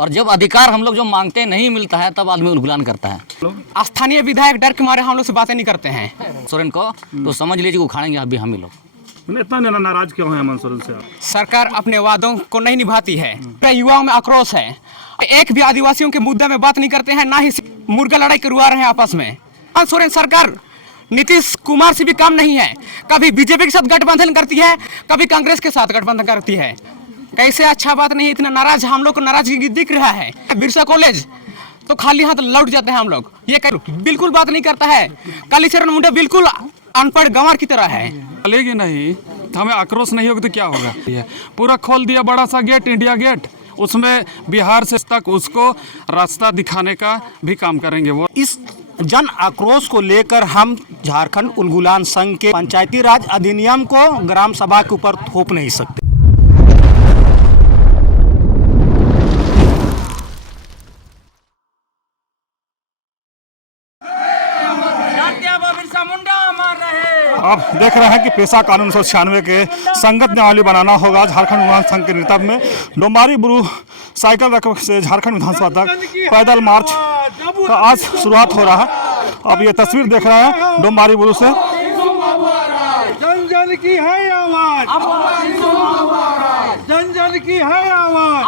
और जब अधिकार हम लोग जो मांगते हैं नहीं मिलता है तब आदमी उलगुलान करता है। स्थानीय विधायक डर के मारे हम लोग से बातें नहीं करते हैं। सोरेन को तो समझ लीजिए उखाड़ेंगे अभी हम ही लोग। इतना नाराज क्यों है हेमंत सोरेन से आप? सरकार अपने वादों को नहीं निभाती है। युवाओं में आक्रोश है। एक भी आदिवासियों के मुद्दे में बात नहीं करते हैं, ना ही मुर्गा लड़ाई करवा रहे हैं आपस में। हेमंत सोरेन सरकार नीतीश कुमार से भी कम नहीं है। कभी बीजेपी के साथ गठबंधन करती है, कभी कांग्रेस के साथ गठबंधन करती है। कैसे अच्छा बात नहीं है, इतना नाराज हम लोग को नाराजगी दिख रहा है। बिरसा कॉलेज तो खाली हाथ लौट जाते हैं हम लोग। ये बिल्कुल बात नहीं करता है। कालीचरण मुंडा बिल्कुल अनपढ़ गंवार की तरह है। चलेगी नहीं, हमें आक्रोश नहीं होगा तो क्या होगा। पूरा खोल दिया बड़ा सा गेट, इंडिया गेट, उसमें बिहार से तक उसको रास्ता दिखाने का भी काम करेंगे। वो इस जन आक्रोश को लेकर हम झारखंड उलगुलान संघ के पंचायती राज अधिनियम को ग्राम सभा के ऊपर थोप नहीं सकते। आप देख रहे हैं कि पेशा कानून 1996 के संगत नियमावली बनाना होगा झारखंड उलगुलान संघ के नेतृत्व में। डोम्बारी बुरु साइकिल रख से झारखंड विधानसभा तक पैदल मार्च का आज शुरुआत हो रहा है। अब ये तस्वीर देख रहे हैं डोम्बारी बुरु से। जन जन की है आवाज, जन जन की है आवाज।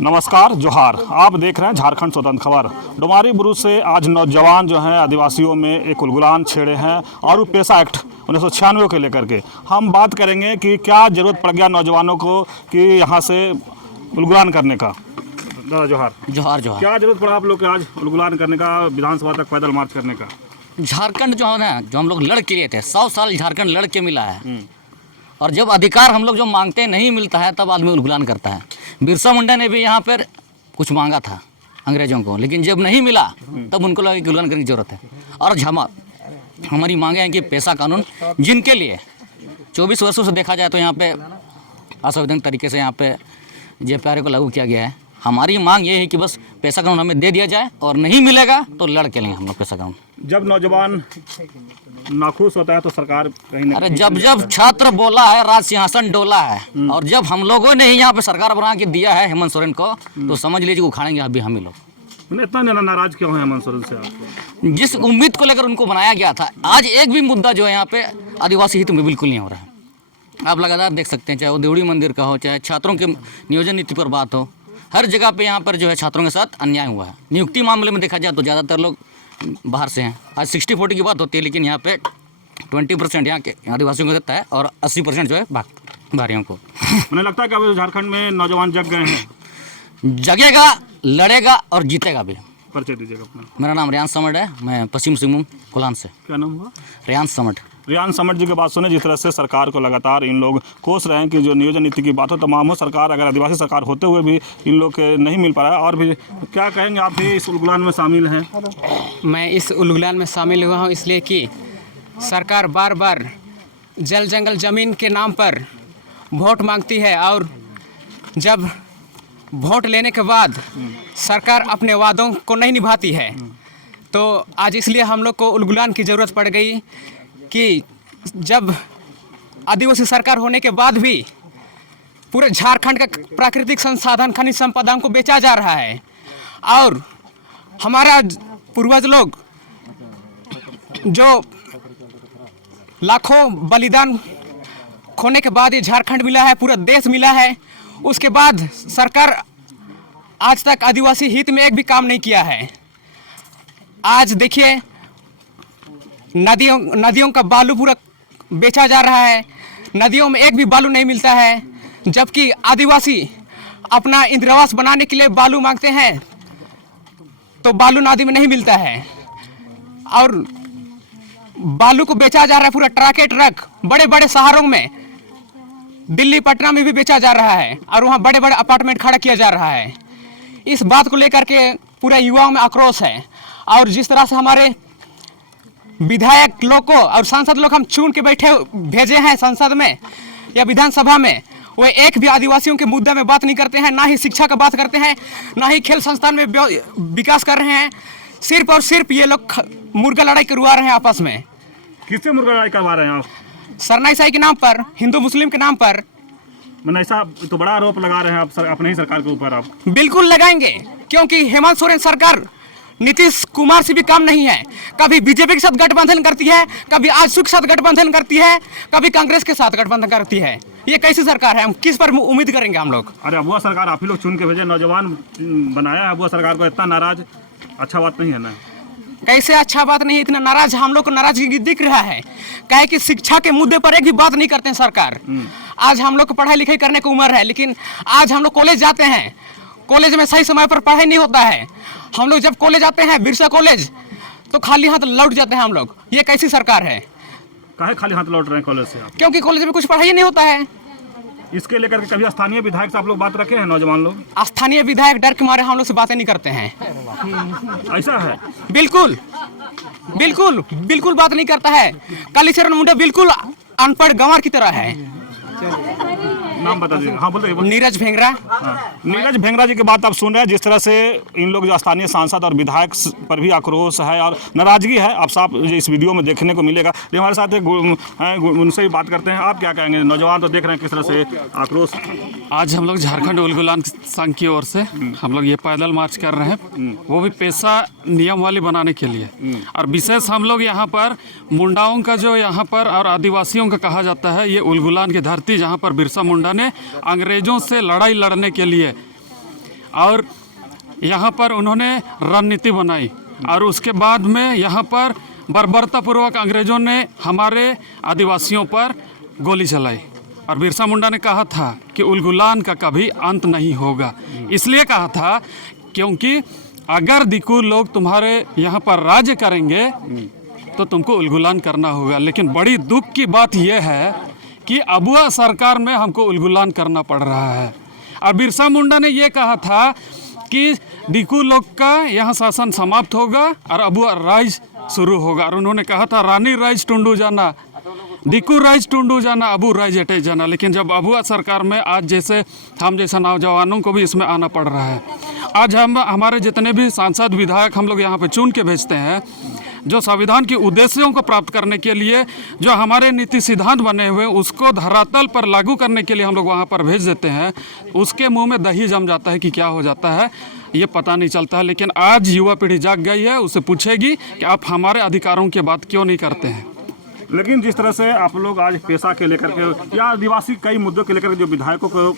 नमस्कार, जोहार। आप देख रहे हैं झारखंड स्वतंत्र खबर। डोमारी बुरु से आज नौजवान जो हैं आदिवासियों में एक उलगुलान छेड़े हैं और पेशा एक्ट 1996 के लेकर के हम बात करेंगे कि क्या जरूरत पड़ गया नौजवानों को कि यहाँ से उलगुलान करने का। दादा जोहार। जोहार जोहार। क्या जरूरत पड़ा आप लोग के आज उलगुलान करने का, विधानसभा तक पैदल मार्च करने का? झारखंड जो है ना, जो हम लोग लड़ के लिए थे, 100 साल झारखंड लड़ के मिला है। और जब अधिकार हम लोग जो मांगते हैं नहीं मिलता है तब आदमी उलगुलान करता है। बिरसा मुंडा ने भी यहाँ पर कुछ मांगा था अंग्रेजों को, लेकिन जब नहीं मिला तब उनको लगा कि उलगुलान करने की जरूरत है। और हमारी मांगे हैं कि पेशा कानून, जिनके लिए 24 वर्षों से देखा जाए तो यहाँ पे असंवैधानिक तरीके से यहाँ पे JPRA को लागू किया गया है। हमारी मांग ये है कि बस पेशा कानून हमें दे दिया जाए, और नहीं मिलेगा तो लड़ के लेंगे हम लोग पेशा कानून। जब नौजवान नाखुश होता है तो सरकार कहीं ना अरे जब छात्र बोला है राज सिंहासन डोला है, और जब हम लोगों ने ही यहाँ पे सरकार बना के दिया है हेमंत सोरेन को, तो समझ लीजिए उखाड़ेंगे अभी हम ही लोग। इतना नाराज क्यों है हेमंत सोरेन से आप? जिस उम्मीद को लेकर उनको बनाया गया था, आज एक भी मुद्दा जो है यहाँ पे आदिवासी हित में बिल्कुल नहीं हो रहा है। आप लगातार देख सकते हैं, चाहे वो देवड़ी मंदिर का हो, चाहे छात्रों के नियोजन नीति पर बात हो, हर जगह पे यहाँ पर जो है छात्रों के साथ अन्याय हुआ है। नियुक्ति मामले में देखा जाए तो ज़्यादातर लोग बाहर से हैं। आज 60-40 की बात होती है, लेकिन यहाँ पे 20% यहाँ के आदिवासियों को देता है और 80% जो है बाहरियों को। मुझे लगता है कि अब झारखंड में नौजवान जग गए हैं। जगेगा, लड़ेगा और जीतेगा भी। परिचय दीजिएगा अपना। मेरा नाम रियान समट है, मैं पश्चिम सिंहभूम कोल्हान से। क्या नाम हुआ? रियान समट। रियान समट जी की बात सुने, जिस तरह से सरकार को लगातार इन लोग कोस रहे हैं कि जो नियोजन नीति की बात हो तमाम हो, सरकार अगर आदिवासी सरकार होते हुए भी इन लोग के नहीं मिल पा रहा है। और भी क्या कहेंगे, आप भी इस उलगुलान में शामिल हैं? मैं इस उलगुलान में शामिल हुआ हूँ इसलिए कि सरकार बार बार जल जंगल ज़मीन के नाम पर वोट मांगती है, और जब वोट लेने के बाद सरकार अपने वादों को नहीं निभाती है। तो आज इसलिए हम लोग को उलगुलान की ज़रूरत पड़ गई कि जब आदिवासी सरकार होने के बाद भी पूरे झारखंड का प्राकृतिक संसाधन खनिज संपदा को बेचा जा रहा है, और हमारा पूर्वज लोग जो लाखों बलिदान खोने के बाद ये झारखंड मिला है, पूरा देश मिला है, उसके बाद सरकार आज तक आदिवासी हित में एक भी काम नहीं किया है। आज देखिए नदियों का बालू पूरा बेचा जा रहा है, नदियों में एक भी बालू नहीं मिलता है, जबकि आदिवासी अपना इंदिरावास बनाने के लिए बालू मांगते हैं तो बालू नदी में नहीं मिलता है, और बालू को बेचा जा रहा है पूरा ट्रक ट्रक बड़े बड़े शहरों में, दिल्ली पटना में भी बेचा जा रहा है, और वहाँ बड़े बड़े अपार्टमेंट खड़ा किया जा रहा है। इस बात को लेकर के पूरा युवाओं में आक्रोश है, और जिस तरह से हमारे विधायक लोग को और सांसद लोग हम चुन के भेजे हैं संसद में या विधानसभा में, वो एक भी आदिवासियों के मुद्दे में बात नहीं करते हैं, ना ही शिक्षा का बात करते हैं, ना ही खेल संस्थान में विकास कर रहे हैं। सिर्फ और सिर्फ ये लोग मुर्गा लड़ाई करवा रहे हैं आपस में। किससे मुर्गा लड़ाई करवा रहे हैं आप? सरना ईसाई के नाम पर, हिंदू मुस्लिम के नाम पर मैंने ऐसा तो बड़ा आरोप लगा रहे हैं आप अपने ही सरकार के ऊपर आप। बिल्कुल लगाएंगे, क्योंकि हेमंत सोरेन सरकार नीतीश कुमार से भी कम नहीं है। कभी बीजेपी के साथ गठबंधन करती है, कभी आजसू के साथ गठबंधन करती है, कभी कांग्रेस के साथ गठबंधन करती है। ये कैसी सरकार है? हम किस पर उम्मीद करेंगे हम लोग? अरे अबुआ सरकार आप ही लोग चुन के भेजे, नौजवान बनाया है अबुआ सरकार को, इतना नाराज, अच्छा बात नहीं है ना? कैसे अच्छा बात नहीं है? इतना नाराज, हम लोग को नाराजगी दिख रहा है। कहे कि शिक्षा के मुद्दे पर एक भी बात नहीं करते हैं सरकार। आज हम लोग को पढ़ाई लिखाई करने की उम्र है, लेकिन आज हम लोग कॉलेज जाते हैं, कॉलेज में सही समय पर पढ़ाई नहीं होता है। हम लोग जब कॉलेज आते हैं, बिरसा कॉलेज, तो खाली हाथ लौट जाते हैं हम लोग। ये कैसी सरकार है? काहे खाली हाथ लौट रहे हैं कॉलेज से आप? क्योंकि कॉलेज में कुछ पढ़ाई नहीं होता है। इसके लेकर के कभी स्थानीय विधायक से आप लोग बात रखे हैं? नौजवान लोग स्थानीय विधायक डर के मारे हम लोग से बातें नहीं करते हैं। ऐसा है? बिल्कुल बिल्कुल बिल्कुल बात नहीं करता है। कालीचरण मुंडा बिल्कुल अनपढ़ गंवार की तरह है। नाम बता दीजिए। हाँ बोलिए। नीरज भेंगरा। नीरज भेंगरा जी की बात आप सुन रहे हैं, जिस तरह से इन लोग जो स्थानीय सांसद और विधायक पर भी आक्रोश है और नाराजगी है, आप साफ इस वीडियो में देखने को मिलेगा। लेकिन हमारे साथ एक उनसे भी बात करते हैं। आप क्या कहेंगे? नौजवान तो देख रहे हैं किस तरह से आक्रोश। आज हम लोग झारखंड उलगुलान संघ की ओर से हम लोग ये पैदल मार्च कर रहे हैं, वो भी पेशा नियम वाली बनाने के लिए। और विशेष हम लोग यहाँ पर मुंडाओं का जो यहाँ पर और आदिवासियों का कहा जाता है, ये उलगुलान की धरती जहाँ पर बिरसा मुंडा ने अंग्रेजों से लड़ाई लड़ने के लिए और यहाँ पर उन्होंने रणनीति बनाई, और उसके बाद में यहाँ पर बर्बरतापूर्वक अंग्रेजों ने हमारे आदिवासियों पर गोली चलाई। और बिरसा मुंडा ने कहा था कि उलगुलान का कभी अंत नहीं होगा। इसलिए कहा था क्योंकि अगर दिकू लोग तुम्हारे यहाँ पर राज्य करेंगे तो तुमको उलगुलान करना होगा। लेकिन बड़ी दुख की बात यह है कि अबुआ सरकार में हमको उलगुलान करना पड़ रहा है। और बिरसा मुंडा ने यह कहा था कि दिकू लोग का यहाँ शासन समाप्त होगा और अबुआ राज शुरू होगा। और उन्होंने कहा था रानी राज टुंडू जाना, दिकू राज टुंडू जाना, अबू राज अटे जाना। लेकिन जब अबुआ सरकार में आज जैसे हम जैसा नौजवानों को भी इसमें आना पड़ रहा है। आज हम हमारे जितने भी सांसद विधायक हम लोग यहाँ पे चुन के भेजते हैं, जो संविधान के उद्देश्यों को प्राप्त करने के लिए जो हमारे नीति सिद्धांत बने हुए उसको धरातल पर लागू करने के लिए हम लोग वहाँ पर भेज देते हैं, उसके मुंह में दही जम जाता है कि क्या हो जाता है ये पता नहीं चलता है। लेकिन आज युवा पीढ़ी जाग गई है, उससे पूछेगी कि आप हमारे अधिकारों की बात क्यों नहीं करते हैं। लेकिन जिस तरह से आप लोग आज पेशा के लेकर के या आदिवासी कई मुद्दों के लेकर के जो विधायकों को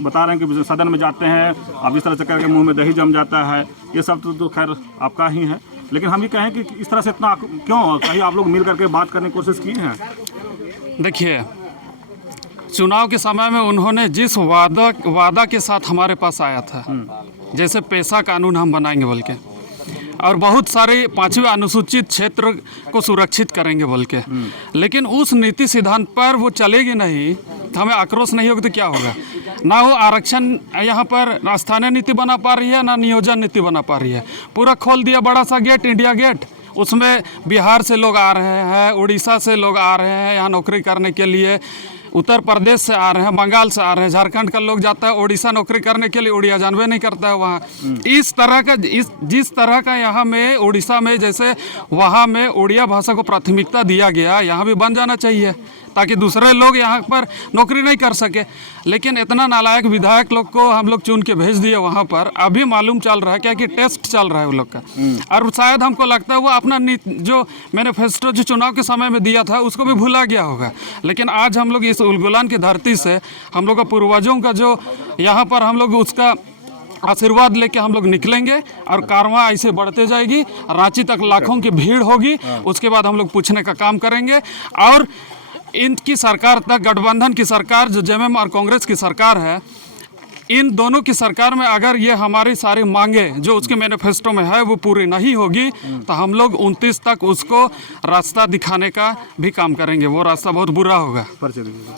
बता रहे हैं कि सदन में जाते हैं, अब इस तरह से करके मुंह में दही जम जाता है, ये सब तो खैर आपका ही है। लेकिन हम ये कहें कि इस तरह से इतना क्यों, कहीं आप लोग मिल करके बात करने की कोशिश की है? देखिए, चुनाव के समय में उन्होंने जिस वादा के साथ हमारे पास आया था, जैसे पेशा कानून हम बनाएंगे बोल के, और बहुत सारे 5वें अनुसूचित क्षेत्र को सुरक्षित करेंगे बोल के, लेकिन उस नीति सिद्धांत पर वो चलेगी नहीं, हमें आक्रोश नहीं होगा तो क्या होगा? ना वो आरक्षण यहाँ पर स्थानीय नीति बना पा रही है, ना नियोजन नीति बना पा रही है। पूरा खोल दिया बड़ा सा गेट, इंडिया गेट, उसमें बिहार से लोग आ रहे हैं, उड़ीसा से लोग आ रहे हैं यहाँ नौकरी करने के लिए, उत्तर प्रदेश से आ रहे हैं, बंगाल से आ रहे हैं, झारखंड का लोग जाता है उड़ीसा नौकरी करने के लिए, उड़िया जानवे नहीं करता है वहाँ। इस तरह का जिस तरह का यहाँ में उड़ीसा में जैसे वहाँ में उड़िया भाषा को प्राथमिकता दिया गया, यहाँ भी बन जाना चाहिए ताकि दूसरे लोग यहाँ पर नौकरी नहीं कर सके। लेकिन इतना नालायक विधायक लोग को हम लोग चुन के भेज दिए वहाँ पर। अभी मालूम चल रहा है क्या कि टेस्ट चल रहा है उन लोग का, और शायद हमको लगता है वो अपना जो मैनिफेस्टो जो चुनाव के समय में दिया था उसको भी भुला गया होगा। लेकिन आज हम लोग इस उलगुलान की धरती से हम लोग का पूर्वजों का जो यहाँ पर हम लोग उसका आशीर्वाद लेके हम लोग निकलेंगे और कारवां ऐसे बढ़ते जाएगी, रांची तक लाखों की भीड़ होगी। उसके बाद हम लोग पूछने का काम करेंगे और इनकी सरकार तक, गठबंधन की सरकार जो जेएमएम और कांग्रेस की सरकार है, इन दोनों की सरकार में अगर ये हमारी सारी मांगे जो उसके मैनिफेस्टो में है वो पूरी नहीं होगी तो हम लोग 29 तक उसको रास्ता दिखाने का भी काम करेंगे। वो रास्ता बहुत बुरा होगा।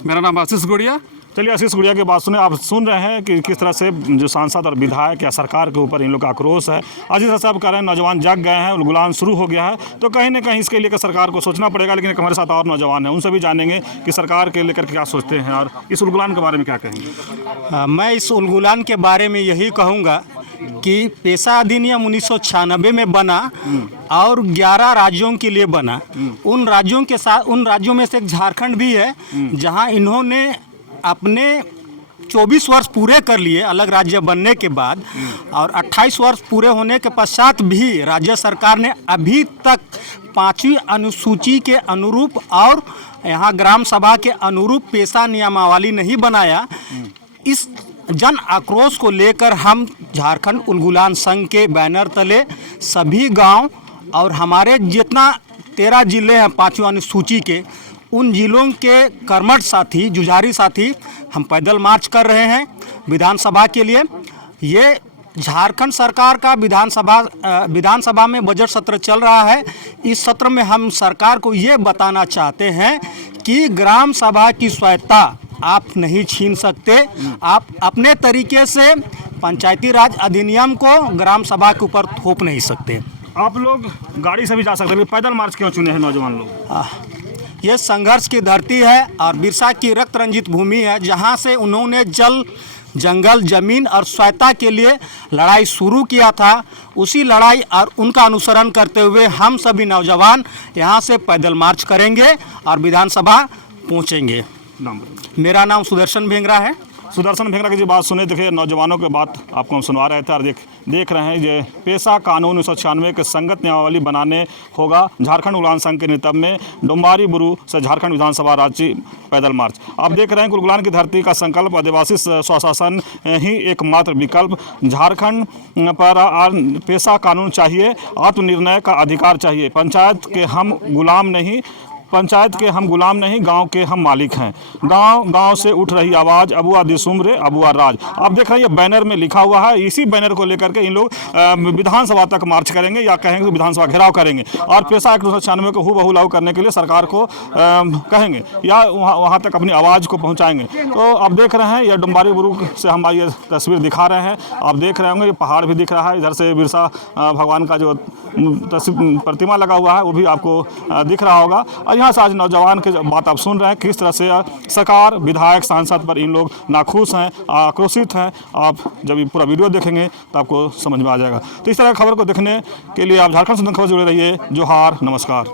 मेरा नाम आशीष गुड़िया। चलिए, आशीष गुड़िया की बात सुने। आप सुन रहे हैं कि किस तरह से जो सांसद और विधायक या सरकार के ऊपर इन लोग का आक्रोश है। आज जिस तरह से आप कह रहे हैं नौजवान जाग गए हैं, उलगुलान शुरू हो गया है, तो कहीं ना कहीं इसके लेकर सरकार को सोचना पड़ेगा। लेकिन हमारे साथ और नौजवान हैं, उनसे भी जानेंगे कि सरकार के लेकर क्या सोचते हैं और इस उलगुलान के बारे में क्या कहेंगे। मैं इस उलगुलान के बारे में यही कहूँगा कि पेशा अधिनियम 1996 में बना और 11 राज्यों के लिए बना। उन राज्यों के साथ, उन राज्यों में से एक झारखंड भी है जहाँ इन्होंने अपने 24 वर्ष पूरे कर लिए अलग राज्य बनने के बाद, और 28 वर्ष पूरे होने के पश्चात भी राज्य सरकार ने अभी तक 5वीं अनुसूची के अनुरूप और यहाँ ग्राम सभा के अनुरूप पेशा नियमावली नहीं बनाया। इस जन आक्रोश को लेकर हम झारखंड उलगुलान संघ के बैनर तले सभी गांव और हमारे जितना 13 जिले हैं 5वीं अनुसूची के, उन जिलों के कर्मठ साथी, जुझारी साथी, हम पैदल मार्च कर रहे हैं विधानसभा के लिए। ये झारखंड सरकार का विधानसभा में बजट सत्र चल रहा है। इस सत्र में हम सरकार को ये बताना चाहते हैं कि ग्राम सभा की स्वायत्ता आप नहीं छीन सकते। आप अपने तरीके से पंचायती राज अधिनियम को ग्राम सभा के ऊपर थोप नहीं सकते। आप लोग गाड़ी से भी जा सकते हैं, पैदल मार्च क्यों चुने हैं नौजवान लोग? ये संघर्ष की धरती है और बिरसा की रक्त रंजित भूमि है, जहाँ से उन्होंने जल, जंगल, जमीन और स्वायत्ता के लिए लड़ाई शुरू किया था। उसी लड़ाई और उनका अनुसरण करते हुए हम सभी नौजवान यहाँ से पैदल मार्च करेंगे और विधानसभा पहुँचेंगे। मेरा नाम सुदर्शन भेंगरा है। सुदर्शन भेंगरा की जो बात सुने, देखिए नौजवानों की बात आपको हम सुनवा रहे थे और देख रहे हैं ये पेशा कानून 1996 के संगत नियमावली बनाने होगा झारखंड उलगुलान संघ के नेतृत्व में डुम्बारी बुरू से झारखंड विधानसभा राज्य पैदल मार्च। आप देख रहे हैं उलगुलान की धरती का संकल्प आदिवासी स्वशासन ही एकमात्र विकल्प। झारखंड पर पेशा कानून चाहिए, आत्मनिर्णय का अधिकार चाहिए। पंचायत के हम गुलाम नहीं, गांव के हम मालिक हैं। गांव से उठ रही आवाज़, अबुआ दिसुम्रे अबुआ राज। आप देख रहे हैं ये बैनर में लिखा हुआ है। इसी बैनर को लेकर के इन लोग विधानसभा तक मार्च करेंगे या कहेंगे तो विधानसभा घेराव करेंगे और पेशा एक्ट 1996 को हूबहू लागू करने के लिए सरकार को कहेंगे या वहाँ तक अपनी आवाज़ को पहुँचाएंगे। तो आप देख रहे हैं ये डुम्बारी बुरू से हम ये तस्वीर दिखा रहे हैं। आप देख रहे होंगे ये पहाड़ भी दिख रहा है, इधर से बिरसा भगवान का जो प्रतिमा लगा हुआ है वो भी आपको दिख रहा होगा। यहाँ से आज नौजवान के बात आप सुन रहे हैं किस तरह से सरकार, विधायक, सांसद पर इन लोग नाखुश हैं, आक्रोशित हैं। आप जब ये पूरा वीडियो देखेंगे तो आपको समझ में आ जाएगा। तो इस तरह की खबर को देखने के लिए आप झारखंड सुंदर खबर से जुड़े रहिए। जोहार, नमस्कार।